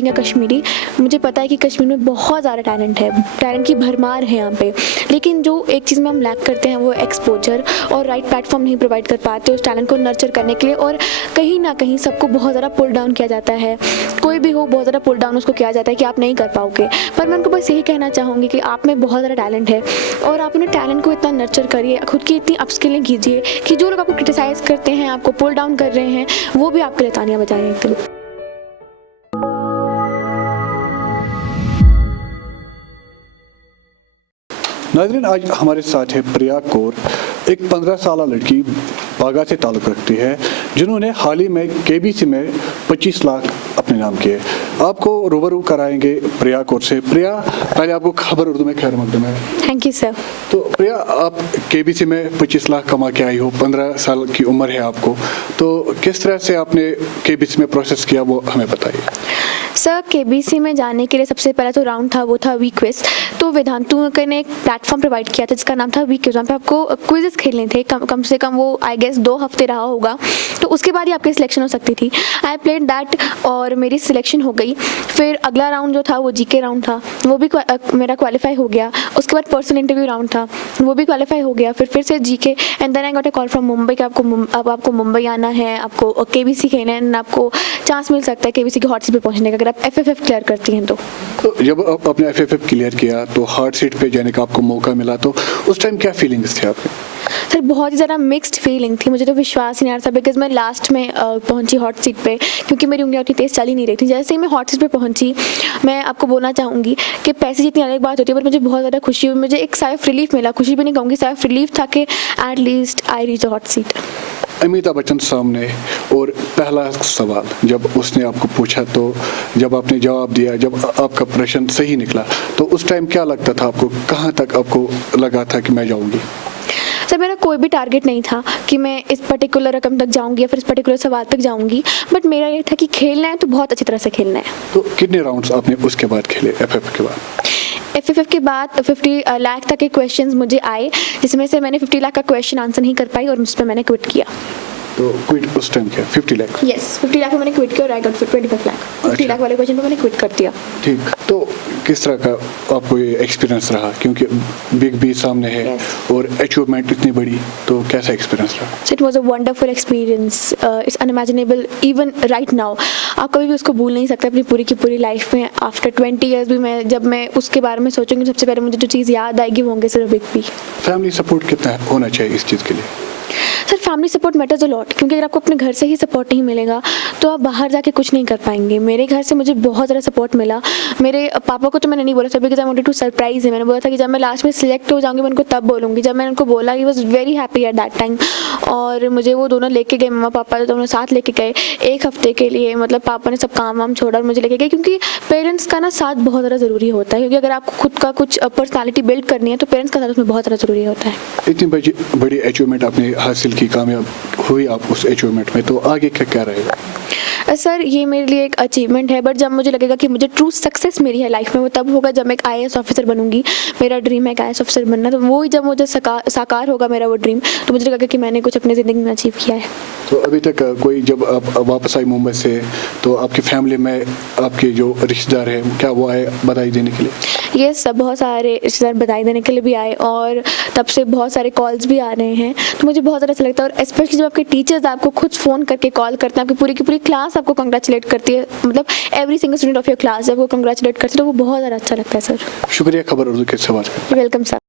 Being a Kashmiri, मुझे पता है कि कश्मीर में बहुत ज़्यादा टैलेंट है, टैलेंट की भरमार है यहाँ पे, लेकिन जो एक चीज़ में हम लैक करते हैं वो एक्सपोजर और राइट प्लेटफॉर्म नहीं प्रोवाइड कर पाते उस टैलेंट को नर्चर करने के लिए। और कहीं ना कहीं सबको बहुत ज़्यादा पुल डाउन किया जाता है, कोई भी हो बहुत ज़्यादा पुल डाउन उसको किया जाता है कि आप नहीं कर पाओगे। पर मैं उनको बस यही कहना चाहूँगी कि आप में बहुत ज़्यादा टैलेंट है और आप अपने टैलेंट को इतना नर्चर करिए, खुद की इतनी अपस्किलिंग कीजिए कि जो लोग आपको क्रिटिसाइज़ करते हैं, आपको पुल डाउन कर रहे हैं, वो भी आपके लिए तालियां बजाएं एक दिन। नाज़रीन, आज हमारे साथ है प्रिया कौर, एक 15 साल लड़की बागा से ताल्लुक़ रखती है, जिन्होंने हाल ही में केबीसी में 25 लाख अपने नाम किए। आपको रूबरू कराएंगे प्रिया कौर से। प्रिया, पहले आपको खबर उर्दू में खैर मकदम है। Thank you sir. तो प्रिया, आप केबीसी में 25 लाख कमा के आई हो, 15 साल की उम्र है आपको, तो किस तरह से आपने केबीसी में प्रोसेस किया वो हमें बताइए। सर, केबीसी में जाने के लिए सबसे पहला तो राउंड था, वो था वी क्विज। तो वेदांतु ने एक प्लेटफॉर्म प्रोवाइड किया था जिसका नाम था वी क्विज। वहाँ पे आपको क्विजेस खेलने थे, कम से कम वो आई गेस 2 हफ्ते रहा होगा, तो उसके बाद ही आपकी सिलेक्शन हो सकती थी। आई प्लेड दैट और मेरी सिलेक्शन हो गई। फिर अगला राउंड जो था वो जीके राउंड था, वो भी मेरा क्वालिफाई हो गया। उसके बाद पर्सनल इंटरव्यू राउंड था, वो भी क्वालिफाई हो गया। फिर से जीके and then I got a call from Mumbai कि अब आपको मुंबई आना है, आपको केबीसी खेलना है, आपको चांस मिल सकता है केबीसी की हॉट सीट पे पहुंचने का अगर आप एफएफएफ क्लियर करती हैं तो जब आपने एफएफएफ क्लियर किया तो हॉट सीट पे जाने का आपको मौका मिला, तो उस टाइम क्या फीलिंग्स थे आपके? सर, बहुत ही ज़्यादा मिक्स्ड फीलिंग थी। मुझे तो विश्वास ही नहीं आ रहा था बिकॉज मैं लास्ट में पहुंची हॉट सीट पे, क्योंकि मेरी उंगलियां उतनी तेज़ चल ही नहीं रही थी। जैसे ही मैं हॉट सीट पे पहुंची, मैं आपको बोलना चाहूँगी कि पैसे जितनी अलग बात होती है, पर मुझे बहुत ज़्यादा खुशी हुई। मुझे एक साइड ऑफ रिलीफ मिला, खुशी भी नहीं कहूँगी, साइड ऑफ रिलीफ था कि at least I reach a hot seat. Amitabh Bachchan सामने, और पहला सवाल जब उसने आपको पूछा, तो जब आपने जवाब दिया, जब आपका प्रश्न सही निकला, तो उस टाइम क्या लगता था आपको? कहाँ तक आपको लगा था कि मैं जाऊँगी? सर, मेरा कोई भी टारगेट नहीं था कि मैं इस पर्टिकुलर रकम तक जाऊंगी या फिर इस पर्टिकुलर सवाल तक जाऊंगी, बट मेरा ये था कि खेलना है तो बहुत अच्छी तरह से खेलना है। तो कितने राउंड्स आपने उसके बाद खेले एफएफएफ के बाद? एफएफएफ के बाद 50 लाख तक के क्वेश्चंस मुझे आए, जिसमें से मैंने 50 लाख का क्वेश्चन आंसर नहीं कर पाई और उस पर मैंने क्विट किया। तो क्विट उस टाइम क्या 50 लाख? यस, 50 लाख में मैंने क्विट किया और आई गॉट 25 लाख। 50 लाख वाले क्वेश्चन पे मैंने क्विट कर दिया। ठीक, तो किस तरह का आपको ये एक्सपीरियंस रहा, क्योंकि बिग बी सामने है और अचीवमेंट इतनी बड़ी, तो कैसा एक्सपीरियंस रहा? So it was a wonderful experience. It's unimaginable even right now. आप कभी भी उसको भूल नहीं सकते अपनी पूरी की पूरी लाइफ में। आफ्टर 20 ईयर्स भी जब मैं उसके बारे में सोचूंगी, सबसे पहले मुझे जो चीज़ याद आएगी वो होंगे सिर्फ बिग बी। फैमिली सपोर्ट कितना होना चाहिए इस चीज़ के लिए? Sir, family support matters a lot, क्योंकि अगर आपको अपने घर से ही सपोर्ट नहीं मिलेगा तो आप बाहर जाके कुछ नहीं कर पाएंगे। मेरे घर से मुझे बहुत ज़्यादा सपोर्ट मिला। मेरे पापा को तो मैंने नहीं बोला था because I wanted to surprise है। मैंने बोला था कि जब मैं लास्ट में सिलेक्ट हो जाऊंगी मैं उनको तब बोलूँगी। जब मैंने उनको बोला, he was very happy at that time, और मुझे वो दोनों लेके गए, मम्मा पापा दोनों साथ लेके गए 1 हफ्ते के लिए। मतलब पापा ने सब काम वाम छोड़ा और मुझे लेके गए, क्योंकि पेरेंट्स का ना साथ बहुत ज़्यादा ज़रूरी होता है, क्योंकि अगर आपको खुद का कुछ पर्सनैलिटी बिल्ड करनी है तो पेरेंट्स का साथ उसमें बहुत ज़्यादा ज़रूरी होता है। इतनी बड़ी अचीवमेंट आपने हासिल की, कामयाब हुई आप उस अचीवमेंट में, तो आगे क्या रहेगा? सर, ये मेरे लिए एक अचीवमेंट है, बट जब मुझे लगेगा कि मुझे ट्रू सक्सेस मेरी है लाइफ में, वो तब होगा जब मैं एक IAS ऑफिसर बनूंगी। मेरा ड्रीम है एक IAS ऑफिसर बनना, तो वो ही जब मुझे साकार होगा मेरा वो ड्रीम, तो मुझे लगेगा कि मैंने कुछ अपनी ज़िंदगी में अचीव किया है। तो अभी तक कोई, जब आप वापस आई मुंबई से, तो आपकी फैमिली में आपके जो रिश्तेदार हैं, क्या वो आए बधाई देने के लिए? यस, बहुत सारे रिश्तेदार बधाई देने के लिए भी आए और तब से बहुत सारे कॉल्स भी आ रहे हैं, तो मुझे बहुत ज़्यादा अच्छा लगता है। और स्पेशली जब आपके टीचर्स आपको खुद फ़ोन करके कॉल करते हैं, आपकी पूरी की पूरी क्लास आपको कंग्रेचुलेट करती है, मतलब every single student of your class जब वो कंग्रेचुलेट करते हैं, तो वो बहुत ज़्यादा अच्छा लगता है। सर, शुक्रिया खबर उर्दू के सवाल। Welcome sir.